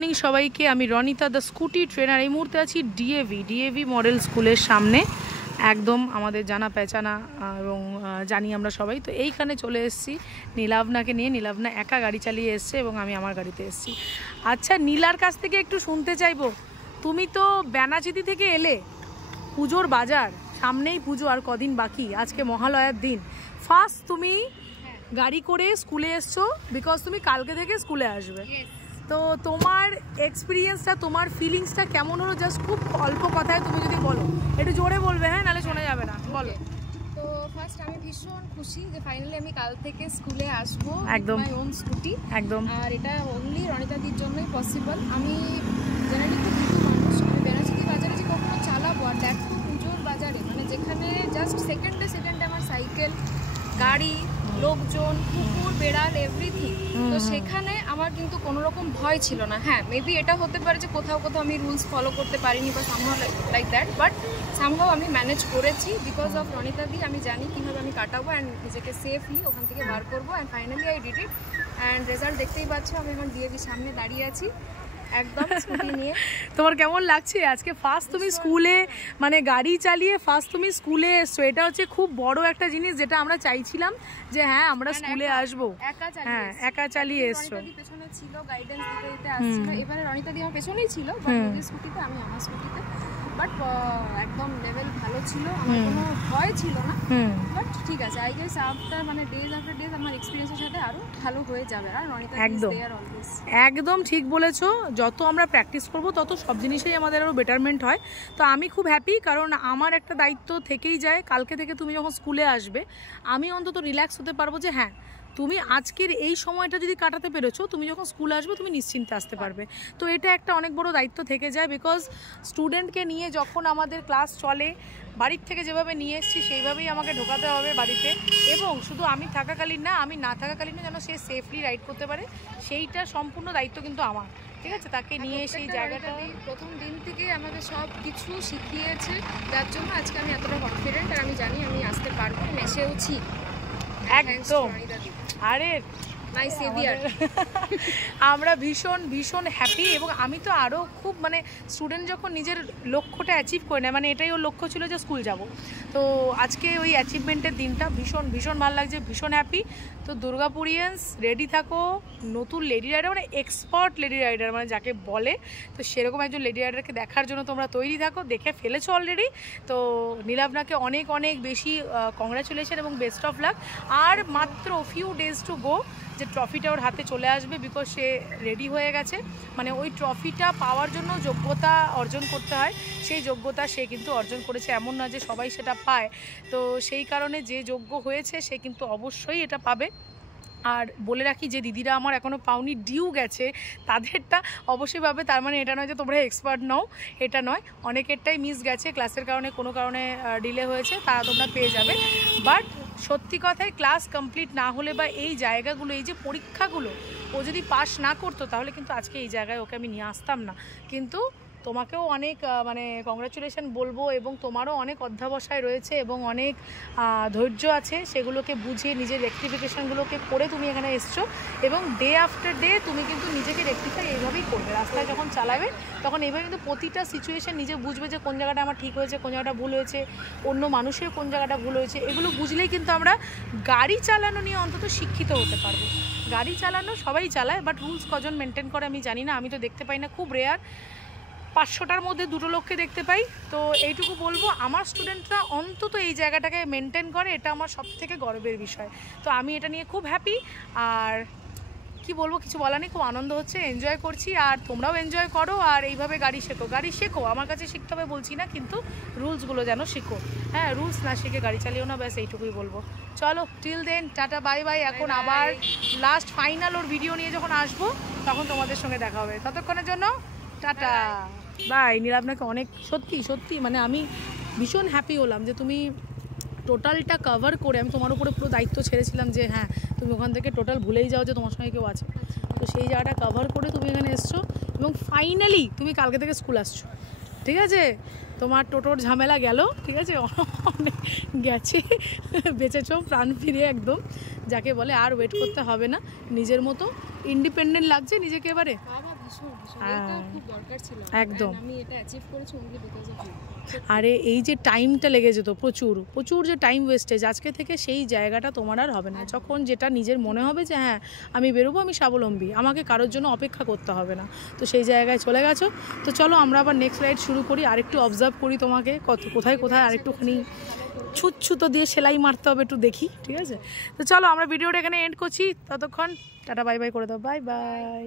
Morning সবাইকে। আমি Ronita the scooty trainer. এই মুহূর্তে আছি ডিএভি মডেল স্কুলের সামনে, একদম আমাদের জানা পেঁচানা এবং জানি আমরা সবাই। তো এইখানে চলে এসেছি নীলাভনাকে নিয়ে। নীলাভনা একা গাড়ি চালিয়ে এসছে এবং আমি আমার গাড়িতে এসেছি। আচ্ছা, নীলার কাছ থেকে একটু শুনতে চাইবো, তুমি তো ব্যানাচিতি থেকে এলে, পুজোর বাজার, সামনেই পুজো আর কদিন বাকি, আজকে মহালয়ার দিন। ফার্স্ট তুমি গাড়ি করে স্কুলে এসছো, বিকজ তুমি কালকে থেকে স্কুলে আসবে। তো তোমার এক্সপিরিয়েন্সটা, তোমার ফিলিংসটা কেমন হলো, জাস্ট খুব অল্প কথায় তুমি যদি বলো। একটু জোরে বলবে, হ্যাঁ, নাহলে শোনা যাবে না, বলো। তো ফার্স্ট আমি ভীষণ খুশি যে ফাইনালি আমি কাল থেকে স্কুলে আসবো, একদম মাই ওন স্কুটি। একদম। আর এটা অনলি রনিতাদির জন্যই পসিবল। আমি জেনারেলি খুব কিছু মানুষ, আমি বেনাচিতি বাজারে যে কখনো চালাবো, আর দেখো পুজোর বাজারে, মানে যেখানে জাস্ট সেকেন্ডে আমার সাইকেল, গাড়ি, লোকজন, কুকুর, বেড়াল, এভরিথিং। তো সেখানে আমার কিন্তু কোনো রকম ভয় ছিল না। হ্যাঁ, মেবি এটা হতে পারে যে কোথাও আমি রুলস ফলো করতে পারিনি বা somehow like that, but somehow আমি ম্যানেজ করেছি বিকজ অফ রনিতাদি। আমি জানি কীভাবে আমি কাটাবো অ্যান্ড নিজেকে সেফলি ওখান থেকে বার করবো, and finally I did it. And result দেখতেই পাচ্ছ, আমি আমার ডিএভি সামনে দাঁড়িয়ে আছি একদম স্কুটি নিয়ে। তোমার কেমন লাগছে আজকে ফার্স্ট তুমি স্কুলে, মানে গাড়ি চালিয়ে ফার্স্ট তুমি স্কুলে এসছো? এটা হচ্ছে খুব বড় একটা জিনিস, যেটা আমরা চাইছিলাম যে হ্যাঁ আমরা স্কুলে আসবো। হ্যাঁ, একা চালিয়ে এসছো। রনিতাদি পেছনে ছিল, গাইডেন্স দিতে দিতে আসছিল। এবারে রনিতাদি আমার পেছনেই ছিল, নিজের স্কুটিতে, আমি আমার স্কুটিতে। বাট একদম লেভেল ভালো ছিল, আমার কোনো ভয় ছিল না। বাট ঠিক আছে, আই গেস আফটার মানে ডেজ আফটার ডেজ আমার এক্সপিরিয়েন্সের সাথে আরো ভালো হয়ে যাবে। আর রনিতাদি ইজ দেয়ার অলওয়েজ। একদম ঠিক বলেছো, যত আমরা প্র্যাকটিস করব তত সব জিনিসেই আমাদের আরও বেটারমেন্ট হয়। তো আমি খুব হ্যাপি, কারণ আমার একটা দায়িত্ব থেকেই যায়। কালকে থেকে তুমি যখন স্কুলে আসবে, আমি অন্তত রিল্যাক্স হতে পারবো যে হ্যাঁ তুমি আজকের এই সময়টা যদি কাটাতে পেরেছো, তুমি যখন স্কুলে আসবে তুমি নিশ্চিন্তে আসতে পারবে। তো এটা একটা অনেক বড় দায়িত্ব থেকে যায়, বিকজ স্টুডেন্টকে নিয়ে যখন আমাদের ক্লাস চলে, বাড়ির থেকে যেভাবে নিয়ে এসেছি সেইভাবেই আমাকে ঢোকাতে হবে বাড়িতে। এবং শুধু আমি থাকাকালীন না, আমি না থাকাকালীনও যেন সে সেফলি রাইড করতে পারে, সেইটা সম্পূর্ণ দায়িত্ব কিন্তু আমার। ঠিক আছে, তাকে নিয়ে সেই জায়গাটা প্রথম দিন থেকে আমাকে সব কিছু শিখিয়েছে, যার জন্য আজকে আমি এতটা কনফিডেন্ট। আর আমি জানি আমি আসতে পারবো, আমি এসেওছি একদম। আরে মাই সেভিয়ার। আমরা ভীষণ ভীষণ হ্যাপি। এবং আমি তো আরও খুব, মানে স্টুডেন্ট যখন নিজের লক্ষ্যটা অ্যাচিভ করে নেয়, মানে এটাই ওর লক্ষ্য ছিল যে স্কুল যাব, তো আজকে ওই অ্যাচিভমেন্টের দিনটা ভীষণ ভীষণ ভালো লাগছে, ভীষণ হ্যাপি। তো দুর্গাপুরিয়ান্স রেডি থাকো, নতুন লেডি রাইডার, মানে এক্সপার্ট লেডি রাইডার মানে যাকে বলে, তো সেরকম একজন লেডি রাইডারকে দেখার জন্য তোমরা তৈরি থাকো। দেখে ফেলেছো অলরেডি। তো নীলাভনাকে অনেক অনেক বেশি কংগ্রাচুলেশন এবং বেস্ট অফ লাক। আর মাত্র ফিউ ডেজ টু গো, যে ট্রফিটা ওর হাতে চলে আসবে, বিকজ সে রেডি হয়ে গেছে। মানে ওই ট্রফিটা পাওয়ার জন্য যোগ্যতা অর্জন করতে হয়, সেই যোগ্যতা সে কিন্তু অর্জন করেছে। এমন না যে সবাই সেটা পায়, তো সেই কারণে যে যোগ্য হয়েছে সে কিন্তু অবশ্যই এটা পাবে। আর বলে রাখি, যে দিদিরা আমার এখনও পাওনি, ডিউ গেছে, তাদেরটা অবশ্যই পাবে। তার মানে এটা নয় যে তোমরা এক্সপার্ট নও, এটা নয়। অনেকেরটাই মিস গেছে, ক্লাসের কারণে, কোনো কারণে ডিলে হয়েছে, তারা তোমরা পেয়ে যাবে। বাট সত্যি কথায় ক্লাস কমপ্লিট না হলে বা এই জায়গাগুলো, এই যে পরীক্ষাগুলো ও যদি পাস না করতো, তাহলে কিন্তু আজকে এই জায়গায় ওকে আমি নিয়ে আসতাম না। কিন্তু তোমাকেও অনেক মানে কংগ্রাচুলেশন বলবো, এবং তোমারও অনেক অধ্যাবসায় রয়েছে এবং অনেক ধৈর্য আছে, সেগুলোকে বুঝে নিজের রেকটিফিকেশানগুলোকে করে তুমি এখানে এসছো। এবং ডে আফটার ডে তুমি কিন্তু নিজেকে রেকটিফাই এইভাবেই করবে। রাস্তায় যখন চালাবে তখন এইভাবে কিন্তু প্রতিটা সিচুয়েশান নিজে বুঝবে যে কোন জায়গাটা আমার ঠিক হয়েছে, কোন জায়গাটা ভুল হয়েছে, অন্য মানুষের কোন জায়গাটা ভুল হয়েছে। এগুলো বুঝলেই কিন্তু আমরা গাড়ি চালানো নিয়ে অন্তত শিক্ষিত হতে পারবো। গাড়ি চালানো সবাই চালায়, বাট রুলস কজন মেনটেন করে আমি জানি না, আমি তো দেখতে পাই না, খুব রেয়ার। 500টার মধ্যে 2টো লোককে দেখতে পাই। তো এইটুকু বলবো, আমার স্টুডেন্টরা অন্তত এই জায়গাটাকে মেনটেন করে, এটা আমার সবথেকে গর্বের বিষয়। তো আমি এটা নিয়ে খুব হ্যাপি। আর কি বলবো, কিছু বলার নেই, খুব আনন্দ হচ্ছে, এনজয় করছি। আর তোমরাও এনজয় করো, আর এইভাবে গাড়ি শেখো। গাড়ি শেখো, আমার কাছে শিখতে হবে বলছি না, কিন্তু রুলসগুলো যেন শিখো। হ্যাঁ, রুলস না শিখে গাড়ি চালিও না, ব্যাস এইটুকুই বলবো। চলো, till then, tata, bye bye. এখন আবার লাস্ট ফাইনাল ওর ভিডিও নিয়ে যখন আসবো, তখন তোমাদের সঙ্গে দেখা হবে। ততক্ষণের জন্য টাটা, বাই। নীলাভনাকে অনেক, সত্যি সত্যি মানে আমি ভীষণ হ্যাপি হলাম যে তুমি টোটালটা কভার করে, আমি তোমার উপরে পুরো দায়িত্ব ছেড়েছিলাম যে হ্যাঁ তুমি ওখান থেকে টোটাল ভুলেই যাও যে তোমার সঙ্গে কেউ আছে, তো সেই জায়গাটা কভার করে তুমি এখানে এসছো এবং ফাইনালি তুমি কালকে থেকে স্কুল আসছো। ঠিক আছে, তোমার টোটোর ঝামেলা গেল, ঠিক আছে, অনেক গেছে, বেঁচেছো প্রাণ ফিরে একদম, যাকে বলে আর ওয়েট করতে হবে না, নিজের মতো ইন্ডিপেন্ডেন্ট লাগছে নিজেকে এবারে। এটা খুব দরকার ছিল একদম। আমি এটা অ্যাচিভ করেছি অনলি বিকজ অফ ইউ। আরে এই যে টাইমটা লেগে যেত প্রচুর প্রচুর যে টাইম ওয়েস্টেজ, আজকে থেকে সেই জায়গাটা তোমার আর হবে না। যখন যেটা নিজের মনে হবে যে হ্যাঁ আমি বেরোবো, আমি স্বাবলম্বী, আমাকে কারোর জন্য অপেক্ষা করতে হবে না, তো সেই জায়গায় চলে গেছো। তো চলো আমরা আবার নেক্সট রাইড শুরু করি, আরেকটু অবজার্ভ করি তোমাকে কোথায় কোথায় আরেকটুখানি ছুতো দিয়ে সেলাই মারতে হবে একটু দেখি, ঠিক আছে? তো চলো আমরা ভিডিওটা এখানে এন্ড করছি, ততক্ষণ টাটা বাই বাই করে দাও, বাই বাই।